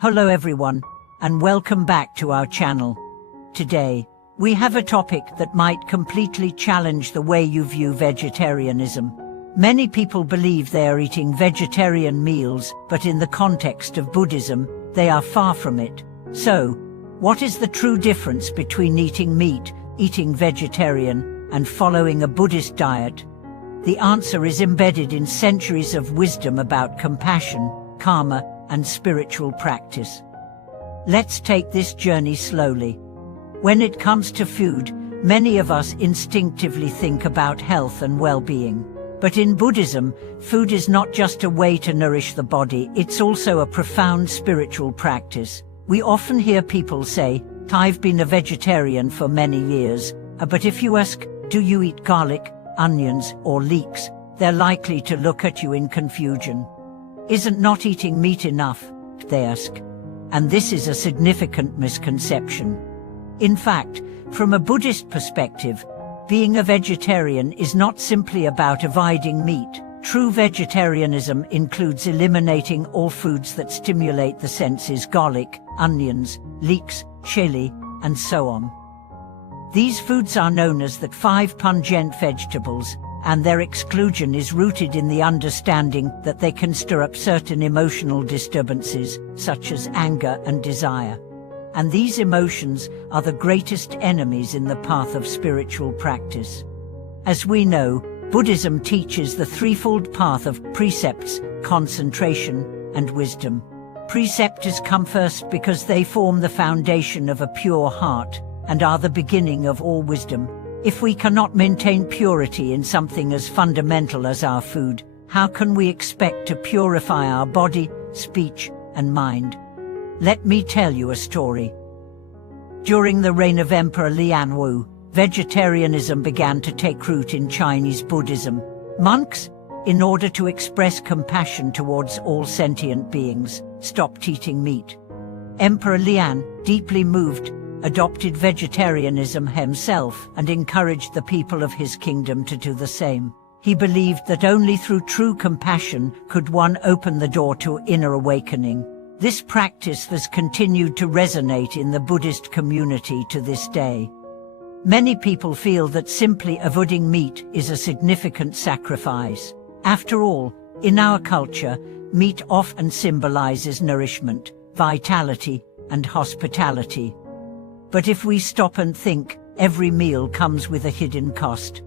Hello everyone, and welcome back to our channel. Today, we have a topic that might completely challenge the way you view vegetarianism. Many people believe they are eating vegetarian meals, but in the context of Buddhism, they are far from it. So, what is the true difference between eating meat, eating vegetarian, and following a Buddhist diet? The answer is embedded in centuries of wisdom about compassion, karma, and spiritual practice. Let's take this journey slowly. When it comes to food, many of us instinctively think about health and well-being. But in Buddhism, food is not just a way to nourish the body, it's also a profound spiritual practice. We often hear people say, "I've been a vegetarian for many years," but if you ask, "Do you eat garlic, onions, or leeks?" they're likely to look at you in confusion. "Isn't not eating meat enough?" they ask. And this is a significant misconception. In fact, from a Buddhist perspective, being a vegetarian is not simply about avoiding meat. True vegetarianism includes eliminating all foods that stimulate the senses: garlic, onions, leeks, chili, and so on. These foods are known as the 5 pungent vegetables, and their exclusion is rooted in the understanding that they can stir up certain emotional disturbances, such as anger and desire. And these emotions are the greatest enemies in the path of spiritual practice. As we know, Buddhism teaches the threefold path of precepts, concentration, and wisdom. Precepts come first because they form the foundation of a pure heart, and are the beginning of all wisdom. If we cannot maintain purity in something as fundamental as our food, how can we expect to purify our body, speech, and mind? Let me tell you a story. During the reign of Emperor Lianwu, vegetarianism began to take root in Chinese Buddhism. Monks, in order to express compassion towards all sentient beings, stopped eating meat. Emperor Lian, deeply moved, adopted vegetarianism himself and encouraged the people of his kingdom to do the same. He believed that only through true compassion could one open the door to inner awakening. This practice has continued to resonate in the Buddhist community to this day. Many people feel that simply avoiding meat is a significant sacrifice. After all, in our culture, meat often symbolizes nourishment, vitality, and hospitality. But if we stop and think, every meal comes with a hidden cost.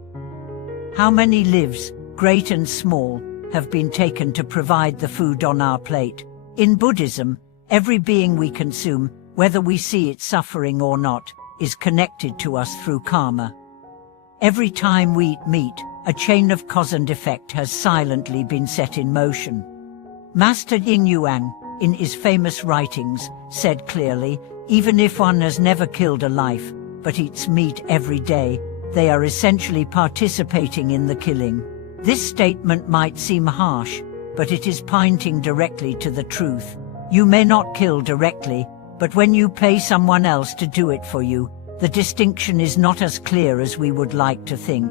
How many lives, great and small, have been taken to provide the food on our plate? In Buddhism, every being we consume, whether we see it suffering or not, is connected to us through karma. Every time we eat meat, a chain of cause and effect has silently been set in motion. Master Yin Yuan, in his famous writings, said clearly, even if one has never killed a life, but eats meat every day, they are essentially participating in the killing. This statement might seem harsh, but it is pointing directly to the truth. You may not kill directly, but when you pay someone else to do it for you, the distinction is not as clear as we would like to think.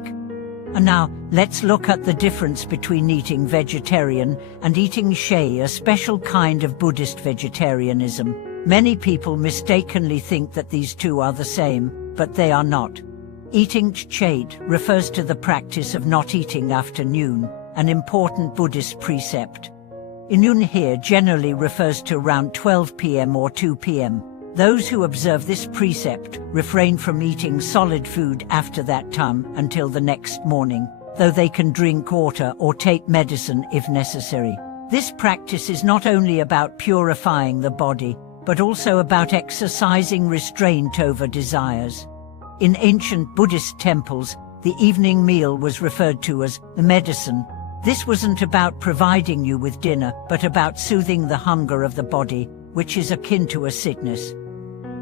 And now, let's look at the difference between eating vegetarian and eating shay, a special kind of Buddhist vegetarianism. Many people mistakenly think that these two are the same, but they are not. Eating chait refers to the practice of not eating after noon, an important Buddhist precept. Noon here generally refers to around 12 p.m. or 2 p.m. Those who observe this precept refrain from eating solid food after that time until the next morning, though they can drink water or take medicine if necessary. This practice is not only about purifying the body, but also about exercising restraint over desires. In ancient Buddhist temples, the evening meal was referred to as the medicine. This wasn't about providing you with dinner, but about soothing the hunger of the body, which is akin to a sickness.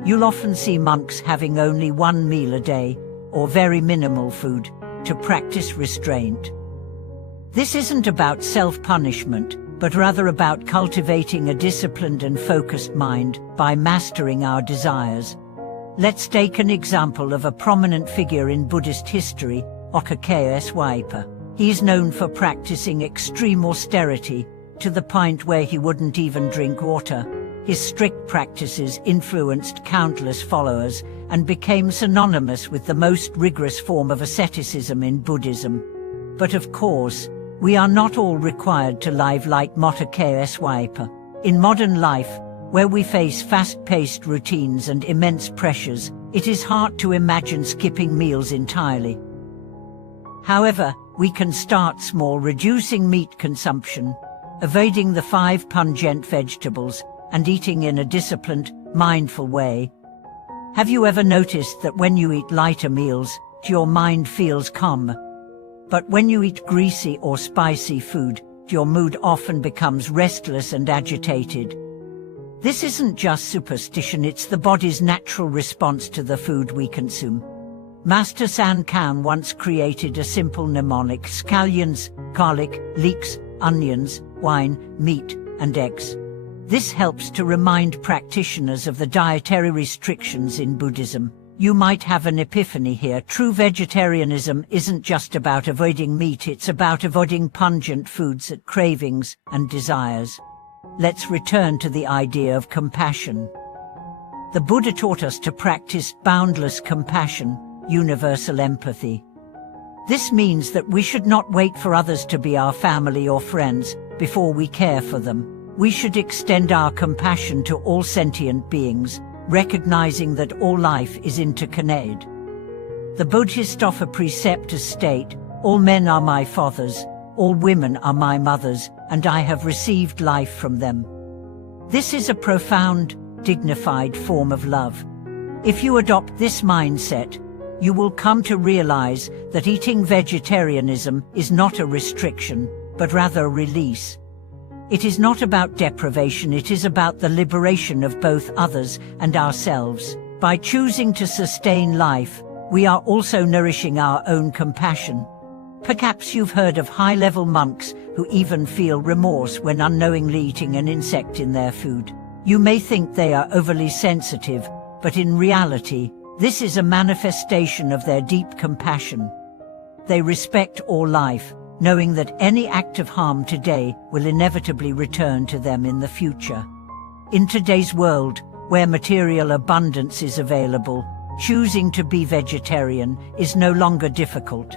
You'll often see monks having only one meal a day, or very minimal food, to practice restraint. This isn't about self-punishment, but rather about cultivating a disciplined and focused mind by mastering our desires. Let's take an example of a prominent figure in Buddhist history, Okakeswapa. He is known for practicing extreme austerity, to the point where he wouldn't even drink water. His strict practices influenced countless followers and became synonymous with the most rigorous form of asceticism in Buddhism. But of course, we are not all required to live like Motakeswiper. In modern life, where we face fast-paced routines and immense pressures, it is hard to imagine skipping meals entirely. However, we can start small, reducing meat consumption, avoiding the 5 pungent vegetables, and eating in a disciplined, mindful way. Have you ever noticed that when you eat lighter meals, your mind feels calmer? But when you eat greasy or spicy food, your mood often becomes restless and agitated. This isn't just superstition, it's the body's natural response to the food we consume. Master San Kan once created a simple mnemonic: scallions, garlic, leeks, onions, wine, meat, and eggs. This helps to remind practitioners of the dietary restrictions in Buddhism. You might have an epiphany here. True vegetarianism isn't just about avoiding meat, it's about avoiding pungent foods, cravings, and desires. Let's return to the idea of compassion. The Buddha taught us to practice boundless compassion, universal empathy. This means that we should not wait for others to be our family or friends before we care for them. We should extend our compassion to all sentient beings, recognizing that all life is interconnected. The Buddhists offer precept to state, "All men are my fathers, all women are my mothers, and I have received life from them." This is a profound, dignified form of love. If you adopt this mindset, you will come to realize that eating vegetarianism is not a restriction, but rather a release. It is not about deprivation, it is about the liberation of both others and ourselves. By choosing to sustain life, we are also nourishing our own compassion. Perhaps you've heard of high-level monks who even feel remorse when unknowingly eating an insect in their food. You may think they are overly sensitive, but in reality, this is a manifestation of their deep compassion. They respect all life, knowing that any act of harm today will inevitably return to them in the future. In today's world, where material abundance is available, choosing to be vegetarian is no longer difficult.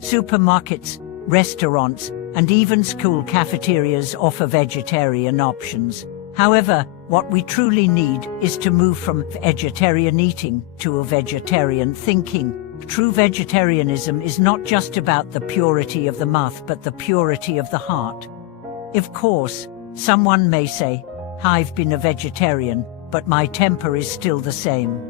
Supermarkets, restaurants, and even school cafeterias offer vegetarian options. However, what we truly need is to move from vegetarian eating to a vegetarian thinking. True vegetarianism is not just about the purity of the mouth but the purity of the heart. Of course, someone may say, "I've been a vegetarian, but my temper is still the same."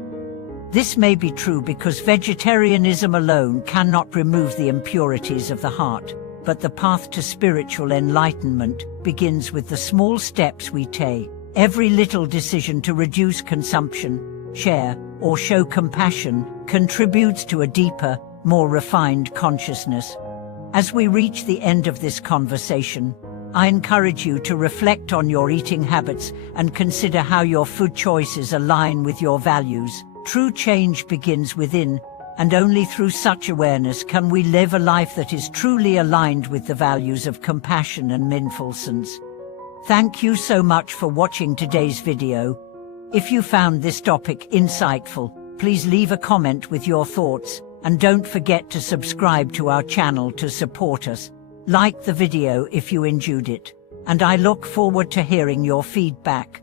This may be true because vegetarianism alone cannot remove the impurities of the heart, but the path to spiritual enlightenment begins with the small steps we take. Every little decision to reduce consumption, share, or show compassion contributes to a deeper, more refined consciousness. As we reach the end of this conversation, I encourage you to reflect on your eating habits and consider how your food choices align with your values. True change begins within, and only through such awareness can we live a life that is truly aligned with the values of compassion and mindfulness. Thank you so much for watching today's video. If you found this topic insightful, please leave a comment with your thoughts, and don't forget to subscribe to our channel to support us. Like the video if you enjoyed it, and I look forward to hearing your feedback.